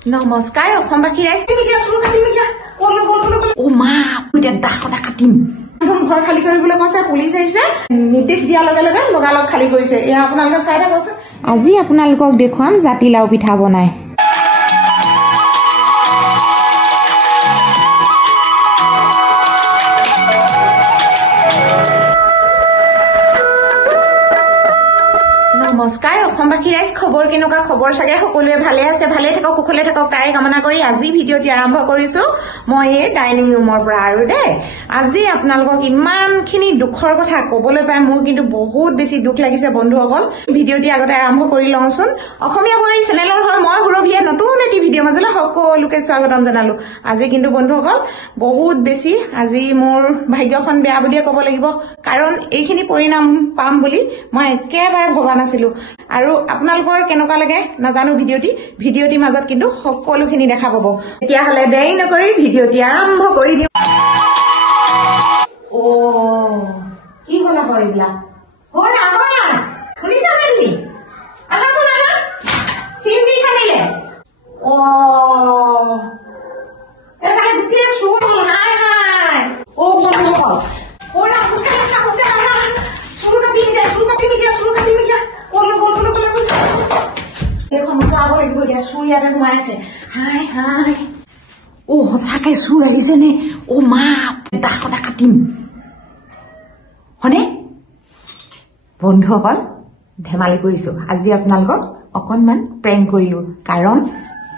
নমস্কাৰ অসমবাসী ৰাইজ কেনেকৈ আছো কাটিমিকা ও মা পুইটা দাখটা কাটিম ঘৰ খালি কৰিবলৈ কৈছে পুলিচ আহিছে নিৰ্দেশ দিয়া লগে লগে লগালগ খালি কৰিছে এয়া আপোনালোকে চাই থাককচোন আজি আপোনালোকক দেখুৱাম জাতিলাও পিঠা বনাই নমস্কাৰ অসমবাসী ৰাইজ খবৰ কেনেকুৱা খবৰ চাগে সকলোৱে ভালে আছে ভালে থাকক কুশলে থাকক তাৰে কামনা কৰি আজি ভিডিঅ'টি আৰম্ভ কৰিছো মই এই ডাইনিং ৰুমৰ পৰা আৰু দে আজি আপোনালোকক ইমানখিনি দুখৰ কথা ক'বলৈ পাই মোৰ কিন্তু বহুত বেছি দুখ লাগিছে বন্ধুসকল ভিডিঅ'টি আগতে আৰম্ভ কৰি লওঁচোন অসমীয়া বৰী চেনেলৰ হয় মই সুৰভিয়ে নতুন এটি ভিডিঅ' মাজলৈ সকলোকে স্বাগতম জনালো আজি কিন্তু বন্ধুসকল বহুত বেছি আজি মোৰ ভাগ্যখন বেয়া বুলিয়ে ক'ব লাগিব কাৰণ এইখিনি পৰিণাম পাম বুলি মই একেবাৰে ভবা নাছিলো আৰু আপোনালোকৰ কেনেকুৱা লাগে নাজানো ভিডিঅ'টি মাজত কিন্তু সকলোখিনি দেখা পাব এতিয়া হলে দেৰি নকৰি ভিডিঅ'টি আৰম্ভ কৰি দিওঁ ও কি হ'ল কইলা হোনা শুনিছা নেকি আলাচোন আলা হিন্দি খানিলে ও এটা গুটিয়ে সুর হাই হাই ও বন্ধু ওরা হুকা শুরু কাটি নিকা বলো দেখো মোক আগ লাগিব দিয়া সুর ইয়াতে ঘুমাই আছে হাই হাই ও সঁচাকে সুর আহিছে নে ও মা দাখটা কাটিম হনে বন্ধুসকল ধেমালি কৰিছো আজি আপোনালোকক অকনমান প্ৰেংক কৰিলো কাৰণ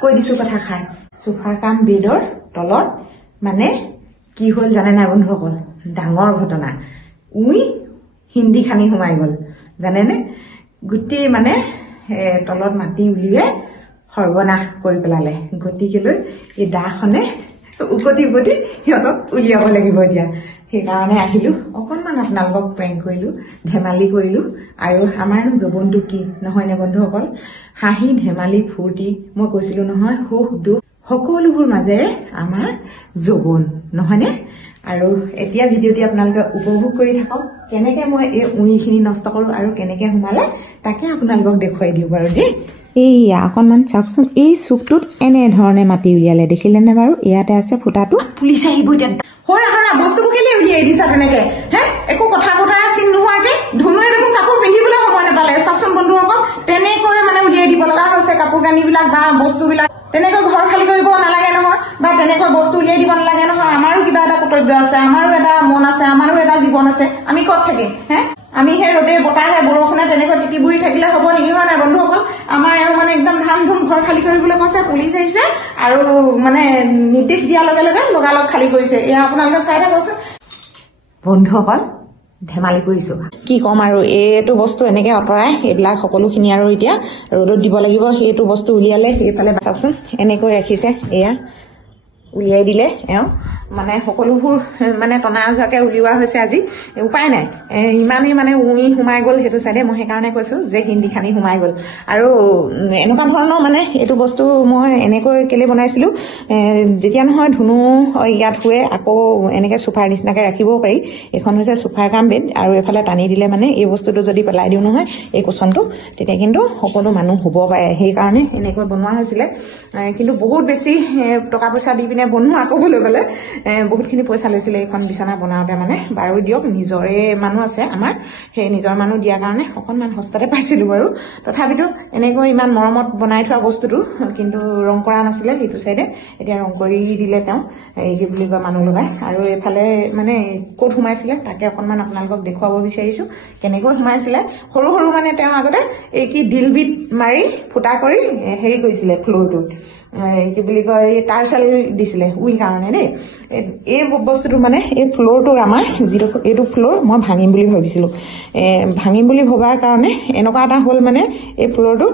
কৈ দিছো কথা খাই সোফা কাম বেডৰ তলত মানে কি হ'ল জানে না বন্ধুসকল ডাঙৰ ঘটনা উই হিন্দি খানি সোমাই গল জানে নে গুটি মানে তলত মাটি উলিয়ে সৰ্বনাশ কৰি পেলালে গতিকেলৈ এই দাখনে উকতি সিহঁতক উলিয়াব লাগিব এতিয়া সেইকাৰণে আহিলো অকনমান আপোনালোকক প্ৰেংক কৰিলো ধেমালি কৰিলো আৰু আমাৰ জীৱনটো কি নহয় নে বন্ধুসকল হাঁহি ধেমালি ফূৰ্তি মই কৈছিলো নহয় সুখ দুখ সকলোবোৰ মাজেৰে আমাৰ জীৱন নহয়নে আৰু এতিয়া ভিডিঅ'টি আপোনালোকে উপভোগ কৰি থাকক কেনেকৈ মই এই উইখিনি নষ্ট কৰো আৰু কেনেকৈ সোমালে তাকে আপোনালোকক দেখুৱাই দিওঁ বাৰু দেই এইয়া অকণমান চাওকচোন এই চুকটোত এনে ধৰণে মাটি উলিয়ালে দেখিলেনে বাৰু ইয়াতে আছে ফুটাটো পুলিচ আহিব এতিয়া হৰা বস্তুবোৰ কেলে উলিয়াই দিছা তেনেকে হে একো কথা বতৰা চিন নোহোৱাকে ধনুৱে দেখোন কাপোৰ পিন্ধিবলৈ সময় নাপালে চাওকচোন বন্ধুসকল তেনেকৈ মানে উলিয়াই দিব লগা হৈছে কাপোৰ কানিবিলাক বা বস্তুবিলাক তেনেকৈ ঘৰ খালি কৰিব নালাগে নহয় বা তেনেকৈ বস্তু উলিয়াই দিব নালাগে নহয় আমাৰো কিবা এটা কৰ্তব্য আছে আমাৰো এটা মন আছে আমাৰো এটা জীৱন আছে আমি ক'ত থাকিম হে আমি সেই ৰ'দে বতাহে বৰষুণে তেনেকৈ তিতিবুৰি থাকিলে হ'ব নেকি হয় নাই বন্ধুসকল আমাৰ মানে একদম ধাম ধুম ঘৰ খালি কৰিবলৈ কৈছে পুলিচ আহিছে আৰু মানে নিৰ্দেশ দিয়া লগে লগে লগালগ খালি কৰিছে এয়া আপোনালোকে চাই থাককচোন বন্ধুসকল ধেমালি কৰিছো কি কম আৰু এইটো বস্তু এনেকে আঁতৰাই এইবিলাক সকলোখিনি আৰু এতিয়া ৰ'দত দিব লাগিব সেইটো বস্তু উলিয়ালে সেইফালে চাওকচোন এনেকৈ ৰাখিছে এয়া উলিয়াই দিলে মানে সকলোবোৰ মানে টনা আজোৱাকে উলিওৱা হৈছে আজি উপায় নাই ইমানেই মানে উই সোমাই গ'ল সেইটো চাইডে মই সেইকাৰণে কৈছো যে হিন্দি খানি সোমাই গ'ল আৰু এনেকুৱা ধৰণৰ মানে এইটো বস্তু মই এনেকৈ কেলে বনাইছিলো যেতিয়া নহয় ধুনু ইয়াত শুৱে আকৌ এনেকে সোফাৰ নিচিনাকে ৰাখিবও পাৰি এখন হৈছে সোফাৰ কাম বেড আৰু এফালে টানি দিলে মানে এই বস্তুটো যদি পেলাই দিওঁ নহয় এই কুচনটো তেতিয়া কিন্তু সকলো মানুহ শুব পাৰে সেইকাৰণে এনেকৈ বনোৱা হৈছিলে কিন্তু বহুত বেছি টকা পইচা দি পিনে বনোৱা ক'বলৈ গ'লে বহুতখিনি পইচা লৈছিলে এইখন বিচনা বনাওঁতে মানে বাৰু দিয়ক নিজৰে মানুহ আছে আমাৰ সেই নিজৰ মানুহ দিয়াৰ কাৰণে অকণমান সস্তাতে পাইছিলো বাৰু তথাপিতো এনেকৈ ইমান মৰমত বনাই থোৱা বস্তুটো কিন্তু ৰং কৰা নাছিলে সেইটো চাইডে এতিয়া ৰং কৰি দিলে তেওঁ এই কি বুলি কয় মানুহ লগাই আৰু এইফালে মানে ক'ত সোমাইছিলে তাকে অকণমান আপোনালোকক দেখুৱাব বিচাৰিছো কেনেকৈ সোমাইছিলে সৰু সৰু মানে তেওঁ আগতে এই কি ডিল বিট মাৰি ফুটা কৰি হেৰি কৰিছিলে ফ্ল'ৰটোত কি বুলি কয় তাৰ চালি দিছিলে উই কাৰণে দেই এই বস্তুটো মানে এই ফ্ল'ৰটোৰ আমাৰ যিটো এইটো ফ্ল'ৰ মই ভাঙিম বুলি ভাবিছিলো ভাঙিম বুলি ভবাৰ কাৰণে এনেকুৱা এটা হ'ল মানে এই ফ্ল'ৰটো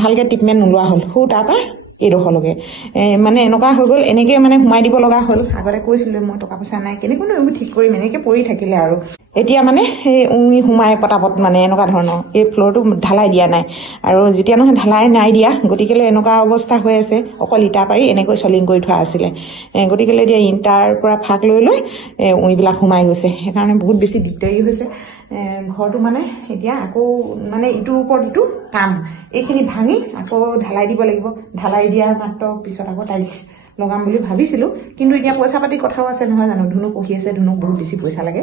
ভালকে ট্ৰিটমেণ্ট নোলোৱা হ'ল তাৰপৰা এইডোখৰলৈকে মানে এনেকুৱা হৈ গ'ল এনেকৈ মানে সোমাই দিব লগা হ'ল আগতে কৈছিলো মই টকা পইচা নাই কেনেকৈনো এইবোৰ ঠিক কৰিম এনেকৈ পৰি থাকিলে আৰু এতিয়া মানে সেই উঙি সোমাই পটাপট মানে এনেকুৱা ধৰণৰ এই ফ্ল'ৰটো ঢালাই দিয়া নাই আৰু যেতিয়া নহয় ঢালাই নাই দিয়া গতিকে এনেকুৱা অৱস্থা হৈ আছে অকল ইটা পাৰি এনেকৈ চলিং কৰি থোৱা আছিলে গতিকে এতিয়া ইটাৰ পৰা ফাঁক লৈ লৈ উঙিবিলাক সোমাই গৈছে সেইকাৰণে বহুত বেছি দিগদাৰী হৈছে ঘৰটো মানে এতিয়া আকৌ মানে ইটোৰ ওপৰত ইটো কাম এইখিনি ভাঙি আকৌ ঢালাই দিব লাগিব ঢালাই দিয়াৰ মাত্ৰ পিছত আকৌ টাইলছ লগাম বুলি ভাবিছিলো কিন্তু এতিয়া পইচা পাতি কথাও আছে নহয় জানো ধুনু পঢ়ি আছে ধুনুক বহুত বেছি পইচা লাগে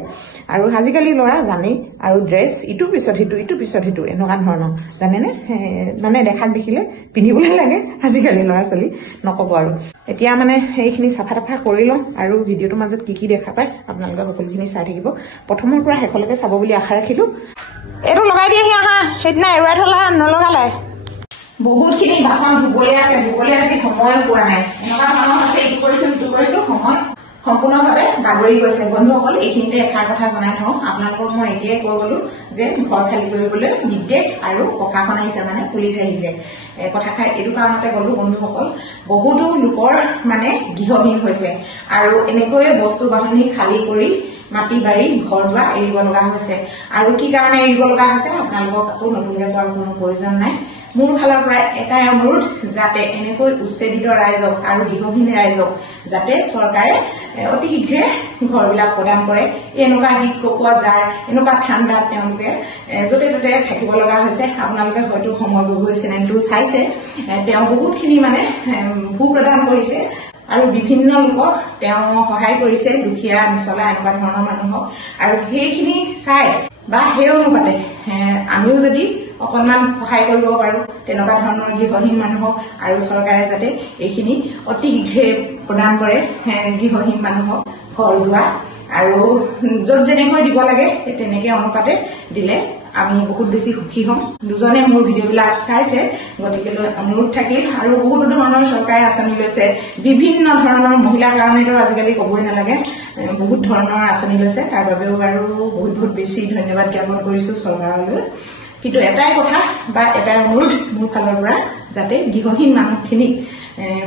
আৰু আজিকালি ল'ৰা জানেই আৰু ড্ৰেছ ইটোৰ পিছত সিটো এনেকুৱা ধৰণৰ জানেনে মানে দেখাক দেখিলে পিন্ধিবলৈ লাগে আজিকালি ল'ৰা ছোৱালী নক'ব আৰু এতিয়া মানে সেইখিনি চাফা তাফা কৰি লওঁ আৰু ভিডিঅ'টোৰ মাজত কি দেখা পায় আপোনালোকে সকলোখিনি চাই থাকিব প্ৰথমৰ পৰা শেষলৈকে চাব বুলি আশা ৰাখিলো এইটো লগাই দিয়েহি আহা সেইদিনা এৰুৱাই থলা নলগালে বহুতখিনি বাচন ধুবলৈ আছে আজি সময় পোৱা নাই এনেকুৱা ধৰণৰ আছে ইটো কৰিছো সময় সম্পূৰ্ণভাৱে বাগৰি গৈছে বন্ধুসকল এইখিনিতে এষাৰ কথা জনাই থওঁ আপোনালোকক মই এতিয়াই কৈ গলো যে ঘৰ খালী কৰিবলৈ নিৰ্দেশ আৰু প্ৰশাসন আহিছে মানে পুলিচ আহিছে কথাষাৰ এইটো কাৰণতে গলো বন্ধুসকল বহুতো লোকৰ মানে গৃহহীন হৈছে আৰু এনেকৈ বস্তু বাহিনী খালী কৰি মাটি বাৰী ঘৰ দুৱাৰ এৰিব লগা হৈছে আৰু কি কাৰণে এৰিব লগা হৈছে আপোনালোকক আকৌ নতুনকৈ কোৱাৰ কোনো প্ৰয়োজন নাই মোৰ ফালৰ পৰা এটাই অনুৰোধ যাতে এনেকৈ উচ্ছেদিত ৰাইজক আৰু গৃহহীন ৰাইজক যাতে চৰকাৰে অতি শীঘ্ৰে ঘৰবিলাক প্ৰদান কৰে এনেকুৱা শীত ককোৱা যাৰ এনেকুৱা ঠাণ্ডাত তেওঁলোকে য'তে ত'তে থাকিব লগা হৈছে আপোনালোকে হয়তো সময় গগৈ চেনেলটো চাইছে তেওঁ বহুতখিনি মানে ভূ প্ৰদান কৰিছে আৰু বিভিন্ন লোকক তেওঁ সহায় কৰিছে দুখীয়া নিচলা এনেকুৱা ধৰণৰ মানুহক আৰু সেইখিনি চাই বা সেই অনুপাতে আমিও যদি অকণমান সহায় কৰিব পাৰো তেনেকুৱা ধৰণৰ গৃহহীন মানুহক আৰু চৰকাৰে যাতে এইখিনি অতি শীঘ্ৰে প্ৰদান কৰে গৃহহীন মানুহক ঘৰ দুৱাৰ আৰু য'ত যেনেকৈ দিব লাগে তেনেকে অনুপাতে দিলে আমি বহুত বেছি সুখী হ'ম দুজনে মোৰ ভিডিঅ'বিলাক চাইছে গতিকে অনুৰোধ থাকিল আৰু বহুত ধৰণৰ চৰকাৰে আঁচনি লৈছে বিভিন্ন ধৰণৰ মহিলাৰ কাৰণেতো আজিকালি ক'বই নালাগে বহুত ধৰণৰ আঁচনি লৈছে তাৰ বাবেও আৰু বহুত বেছি ধন্যবাদ জ্ঞাপন কৰিছো চৰকাৰলৈ কিন্তু এটাই কথা বা এটাই অনুৰোধ মোৰ ফালৰ পৰা যাতে গৃহহীন মানুহখিনিক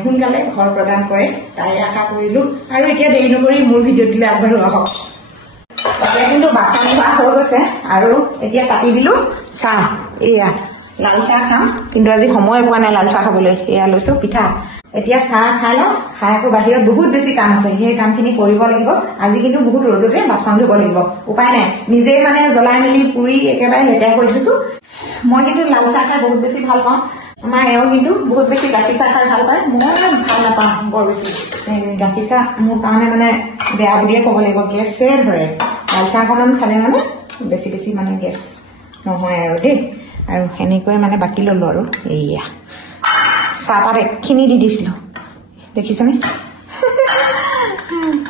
সোনকালে ঘৰ প্ৰদান কৰে তাৰে আশা কৰিলো আৰু এতিয়া দেৰি নকৰি মোৰ ভিডিঅ'টোলৈ আগবাঢ়ো আহক এতিয়া কিন্তু বাচন ধোৱা হৈ গৈছে আৰু এতিয়া কাটি দিলো চাহ এয়া লাল চাহ খাম কিন্তু আজি সময় পোৱা নাই লাল চাহ খাবলৈ এয়া লৈছো পিঠা এতিয়া চাহ খাই লওঁ খাই আকৌ বাহিৰত বহুত বেছি কাম আছে সেই কামখিনি কৰিব লাগিব আজি কিন্তু বহুত ৰ'দতে বাচন ধুব লাগিব উপায় নাই নিজেই মানে জ্বলাই মেলি পুৰি একেবাৰে লেতেৰা কৰি থৈছো মই কিন্তু লাল চাহ খাই বহুত বেছি ভাল পাওঁ আমাৰ এওঁ কিন্তু বহুত বেছি গাখীৰ চাহ খাই ভাল পায় মই ভাল নাপাওঁ বৰ বেছি গাখীৰ চাহ মোৰ কাৰণে মানে বেয়া বুলিয়ে ক'ব লাগিব গেছে ধৰে লাল চাহ অকণমান খালে মানে বেছি মানে গেছ নহয় আৰু দেই আৰু সেনেকৈ মানে বাকি ল'লো আৰু এইয়া চাহপাত একখিনি দি দিছিলো দেখিছেনে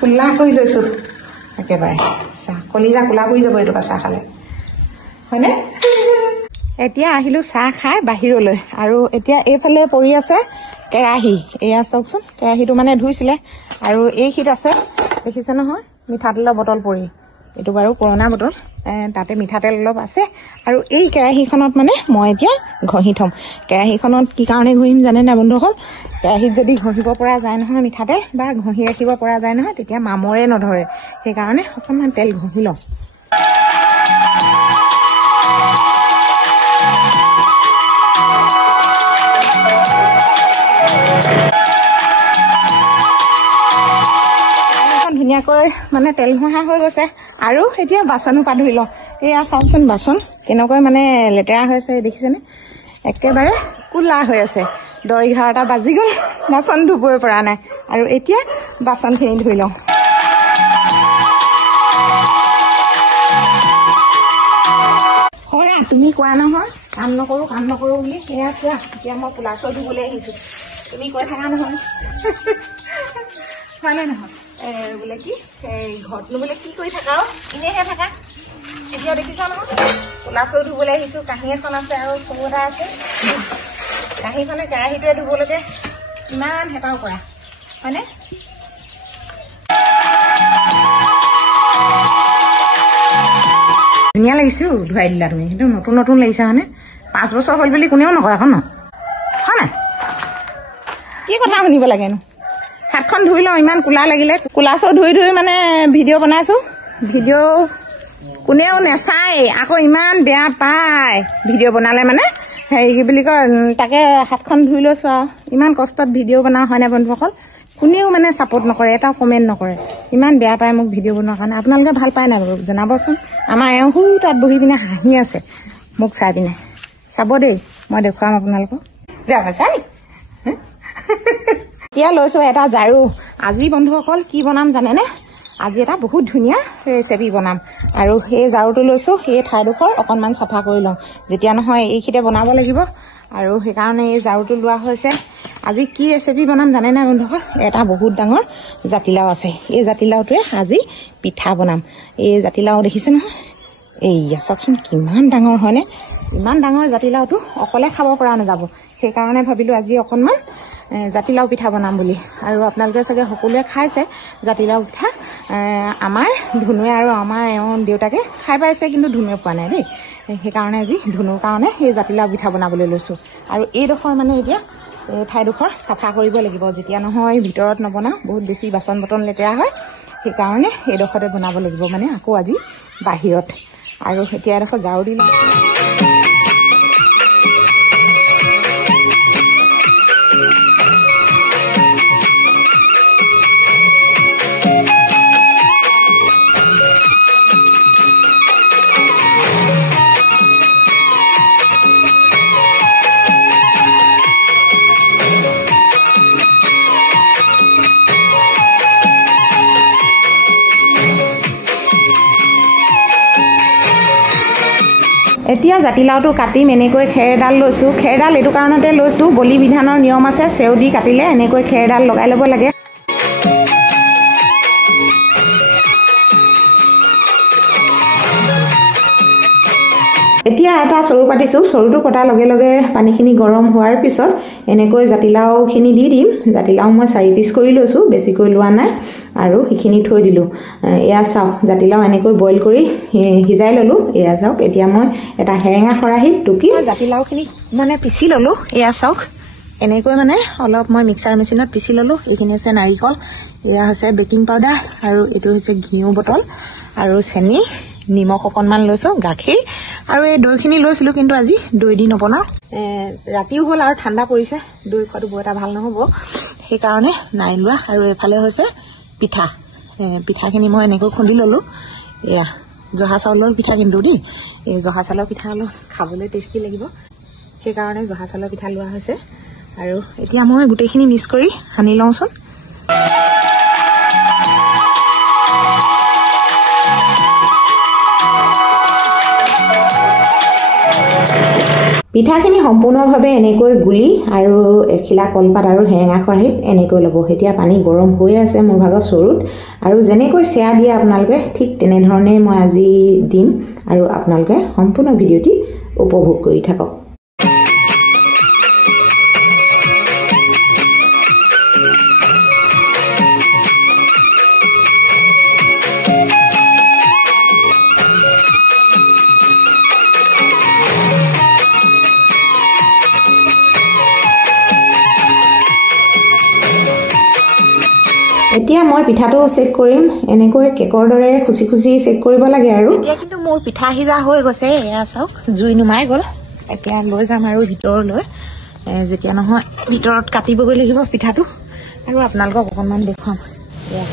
কোলা কৰি লৈছো একেবাৰে চাহ কলিজা কোলা কৰি যাব এইটো চাহ খালে হয়নে এতিয়া আহিলো চাহ খাই বাহিৰলৈ আৰু এতিয়া এইফালে পৰি আছে কেৰাহী এয়া চাওকচোন কেৰাহীটো মানে ধুইছিলে আৰু এইখিত আছে দেখিছে নহয় মিঠাতেলৰ বটল পৰি এইটো বাৰু পুৰণা বটল তাতে মিঠাতেল অলপ আছে আৰু এই কেৰাহীখনত মানে মই এতিয়া ঘঁহি থম কেৰাহীখনত কি কাৰণে ঘঁহিম জানে না বন্ধুসকল কেৰাহীত যদি ঘঁহিব পৰা যায় নহয় মিঠাতেল বা ঘঁহি ৰাখিব পৰা যায় নহয় তেতিয়া মামৰে নধৰে সেইকাৰণে অকণমান তেল ঘঁহি লওঁ ধুনীয়াকৈ মানে তেল ঘঁহা হৈ গৈছে আৰু এতিয়া বাচনো পা ধুই লওঁ এয়া চাওকচোন বাচন কেনেকৈ মানে লেতেৰা হৈছে দেখিছেনে একেবাৰে কোলা হৈ আছে 10-11টা বাজি গ'ল বাচন ধুবই পৰা নাই আৰু এতিয়া বাচনখিনি ধুই লওঁ তুমি কোৱা নহয় কাম নকৰো বুলি এয়া চোৱা এতিয়া মই কোলা চৰ ধুবলৈ আহিছোঁ তুমি কৈ থাকা নহয় হয় নে নহয় বোলে কি ঘৰতনো বোলে কি কৰি থাকা এনেহে থাকা এতিয়া দেখিছা নহয় কোলা চৌ ধুবলৈ আহিছোঁ কাঁহী এখন আছে আৰু চৌ এটা আছে কাঁহীখনে কেৰাহীটোৱে ধুবলৈকে ইমান হেঁপাহ কৰা হয়নে ধুনীয়া লাগিছে ধুৱাই দিলা তুমি কিন্তু নতুন লাগিছে হয়নে 5 বছৰ হ'ল বুলি কোনেও নকয় এখন ন হয় নাই কি কথা শুনিব লাগেনো হাতখন ধুই লওঁ ইমান কোলা লাগিলে কোলা চৌ ধুই মানে ভিডিঅ' বনাইছোঁ ভিডিঅ' কোনেও নেচাই আকৌ ইমান বেয়া পায় ভিডিঅ' বনালে মানে হেৰি কি বুলি কয় তাকে হাতখন ধুই লৈছো আৰু ইমান কষ্টত ভিডিঅ' বনাও হয় নাই বন্ধুসকল কোনেও মানে ছাপোৰ্ট নকৰে এটাও কমেণ্ট নকৰে ইমান বেয়া পায় মোক ভিডিঅ' বনোৱাৰ কাৰণে আপোনালোকে ভাল পায় নাই বাৰু জনাবচোন আমাৰ এওঁ সু তাত বহি পিনে হাঁহি আছে মোক চাই পিনে চাব দেই মই দেখুৱাম আপোনালোকক বেয়া পাইছা নি এতিয়া লৈছো এটা ঝাৰু আজি বন্ধুসকল কি বনাম জানেনে আজি এটা বহুত ধুনীয়া ৰেচিপি বনাম আৰু এই ঝাৰুটো লৈছো এই ঠাইডোখৰ অকণমান চাফা কৰি লওঁ যেতিয়া নহয় এইখিতে বনাব লাগিব আৰু সেইকাৰণে এই ঝাৰুটো লোৱা হৈছে আজি কি ৰেচিপি বনাম জানে নাই বন্ধুসকল এটা বহুত ডাঙৰ জাতিলাও আছে এই জাতিলাওটোৱে আজি পিঠা বনাম এই জাতিলাও দেখিছে নহয় এইয়া চাওকচোন কিমান ডাঙৰ হয়নে ইমান ডাঙৰ জাতিলাওটো অকলে খাব পৰা নাযাব সেইকাৰণে ভাবিলোঁ আজি অকণমান জাতিলাও পিঠা বনাম বুলি আৰু আপোনালোকে চাগে সকলোৱে খাইছে জাতিলাও পিঠা আমাৰ ধুনুৱে আৰু আমাৰ এওঁ দেউতাকে খাই পাইছে কিন্তু ধুনুৱে পোৱা নাই দেই সেইকাৰণে আজি ধুনুৰ কাৰণে সেই জাতিলাও পিঠা বনাবলৈ লৈছোঁ আৰু এইডোখৰ মানে এতিয়া ঠাইডোখৰ চাফা কৰিব লাগিব যেতিয়া নহয় ভিতৰত নবনাওঁ বহুত বেছি বাচন বৰ্তন লেতেৰা হয় সেইকাৰণে এইডোখৰতে বনাব লাগিব মানে আকৌ আজি বাহিৰত আৰু এতিয়া এডোখৰ ঝাৰু দি লওঁ এতিয়া জাতিলাওটো কাটিম এনেকৈ খেৰডাল লৈছোঁ খেৰডাল এইটো কাৰণতে লৈছোঁ বলি বিধানৰ নিয়ম আছে চেউ দি কাটিলে এনেকৈ খেৰডাল লগাই ল'ব লাগে এতিয়া এটা চৰু পাতিছোঁ চৰুটো পতাৰ লগে লগে পানীখিনি গৰম হোৱাৰ পিছত এনেকৈ জাতিলাওখিনি দি দিম জাতিলাও মই 4 পিচ কৰি লৈছোঁ বেছিকৈ লোৱা নাই আৰু সেইখিনি থৈ দিলোঁ এয়া চাওক জাতিলাও এনেকৈ বইল কৰি সিজাই ল'লোঁ এয়া চাওক এতিয়া মই এটা হেৰেঙা খৰাহীত টুকি জাতিলাওখিনি মানে পিচি ল'লোঁ এয়া চাওক এনেকৈ মানে অলপ মই মিক্সাৰ মেচিনত পিচি ল'লোঁ এইখিনি হৈছে নাৰিকল এয়া হৈছে বেকিং পাউডাৰ আৰু এইটো হৈছে ঘিউ বটল আৰু চেনি নিমখ অকণমান লৈছোঁ গাখীৰ আৰু এই দৈখিনি লৈছিলোঁ কিন্তু আজি দৈ দি নবনাওঁ ৰাতিও হ'ল আৰু ঠাণ্ডা পৰিছে দৈ খোৱাটো বৰ এটা ভাল নহ'ব সেইকাৰণে নাই লোৱা আৰু এফালে হৈছে পিঠা পিঠাখিনি মই এনেকৈ খুন্দি ল'লোঁ এয়া জহা চাউলৰ পিঠা কিন্তু দেই এই জহা চাউলৰ পিঠা অলপ খাবলৈ টেষ্টি লাগিব সেইকাৰণে জহা চাউলৰ পিঠা লোৱা হৈছে আৰু এতিয়া মই গোটেইখিনি মিক্স কৰি সানি লওঁচোন পিঠাখিনি সম্পূৰ্ণভাৱে এনেকৈ গুলি আৰু এখিলা কলপাত আৰু হেৰেঙা খৰাহীত এনেকৈ ল'ব এতিয়া পানী গৰম হৈ আছে মোৰ ভাগৰ চৰুত আৰু যেনেকৈ চেয়া দিয়ে আপোনালোকে ঠিক তেনেধৰণে মই আজি দিম আৰু আপোনালোকে সম্পূৰ্ণ ভিডিঅ'টি উপভোগ কৰি থাকক এতিয়া মই পিঠাটো চেক কৰিম এনেকৈ কেকৰ দৰে খুচি খুচি চেক কৰিব লাগে আৰু এতিয়া কিন্তু মোৰ পিঠা সিজা হৈ গৈছে এয়া চাওক জুই নুমাই গ'ল এতিয়া লৈ যাম আৰু ভিতৰলৈ যেতিয়া নহয় ভিতৰত কাটিবগৈ লাগিব পিঠাটো আৰু আপোনালোকক অকণমান দেখুৱাম এয়া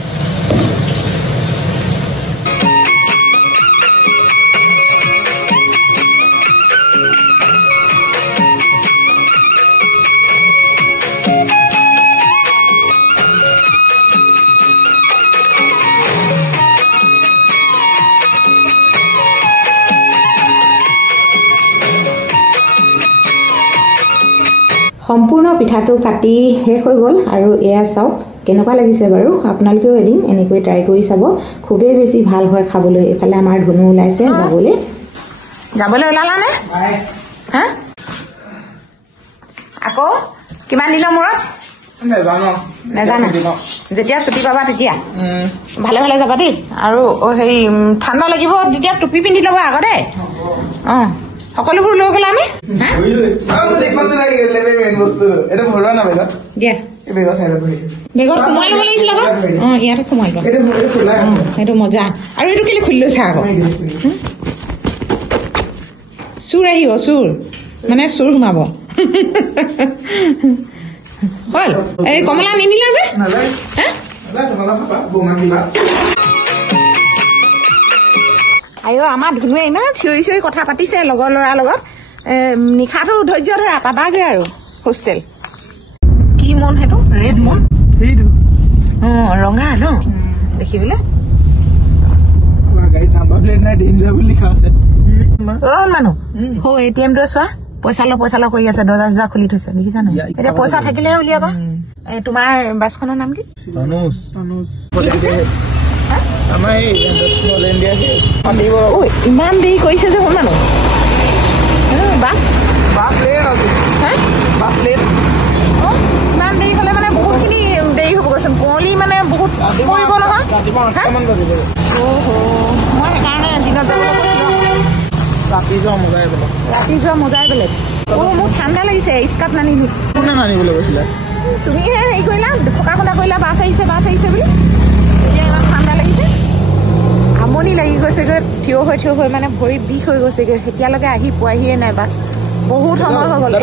সম্পূৰ্ণ পিঠাটো কাটি শেষ হৈ গ'ল আৰু এয়া চাওক কেনেকুৱা লাগিছে বাৰু আপোনালোকেও এদিন এনেকৈ ট্ৰাই কৰি চাব খুবেই বেছি ভাল হয় খাবলৈ এফালে আমাৰ ধুনু ওলাইছে যাবলৈ ওলালানে হা আকৌ কিমান দিনৰ মূৰত নেজানো যেতিয়া ছুটি পাবা তেতিয়া ভালে ভালে যাবা দেই আৰু হেৰি ঠাণ্ডা লাগিব তেতিয়া টুপি পিন্ধি ল'বা আকৌ দেই অঁ সকলোবোৰ লৈ গ'লানে দিয়া বেগৰ চাইডত বহি বেগত সোমাই ল'ব লাগিছিল আকৌ ইয়াতে সোমাই লোৱা সেইটো মজা আৰু এইটো কেলে খুলি লৈছা আকৌ চুৰ আহিব চুৰ মানে চুৰ সোমাব হ'ল এই কমলা নিনিলা যে আইঅ আমাৰ ধুনুৱে ইমান চিঞৰি চিঞৰি কথা পাতিছে লগৰ ল'ৰাৰ লগত নিশাটো ধৈৰ্য ধৰা পাবাগে আৰু হোষ্টেল কি মন সেইটো ৰেড মন সেইটো ৰঙা ন দেখিবলৈ গাড়ীত নাম্বাৰ প্লেট নাই ডেঞ্জাৰ বুলি লিখা আছে মানুহ ATM টো চোৱা পইচা ল কৰি আছে দৰ্জা চৰ্জা খুলি থৈছে দেখিছা নাই এতিয়া পইচা থাকিলেহে উলিয়াবা তোমাৰ বাছখনৰ নাম কি ইমান দেৰি কৰিছে যে শুন মানুহ ইমান দেৰি হলে মানে বহুতখিনি দেৰি হ'বগৈচোন কুঁৱলী মানে বহুত পৰিব নহয় মই সেইকাৰণে দিনত যাবলৈ ৰাতি যোৱা মজাই বেলেগ মোৰ ঠাণ্ডা লাগিছে স্কাৰ্ট নানিলো কোনে নানিবলৈ কৈছিলে তুমিহে হেৰি কৰিলা থকা খুন্দা কৰিলা বাছ আহিছে বুলি এতিয়া ইমান ঠাণ্ডা লাগিছে আমনি লাগি গৈছেগৈ থিয় হৈ মানে ভৰি বিষ হৈ গৈছেগৈ এতিয়ালৈকে আহি পোৱাহিয়ে নাই বাছ বহুত সময় হৈ গ'ল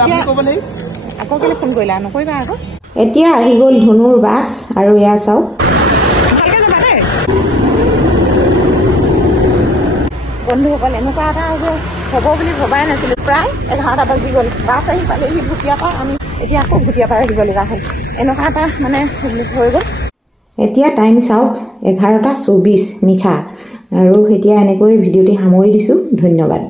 আকৌ কেলে ফোন কৰিলা নকৰিবা আকৌ এতিয়া আহি গ'ল ধনুৰ বাছ আৰু এয়া চাওক বন্ধুসকল এনেকুৱা এটা যে হ'ব বুলি ভবাই নাছিলো প্ৰায় 11টা বাজি গ'ল বাছ আহি পালেহি ভুটীয়াপা আমি এতিয়া আকৌ ভুটীয়াপা আহিব লগা হ'ল এনেকুৱা এটা মানে হৈ গ'ল এতিয়া টাইম চাওক 11:24 নিশা আৰু এতিয়া এনেকৈ ভিডিঅ'টি সামৰি দিছোঁ ধন্যবাদ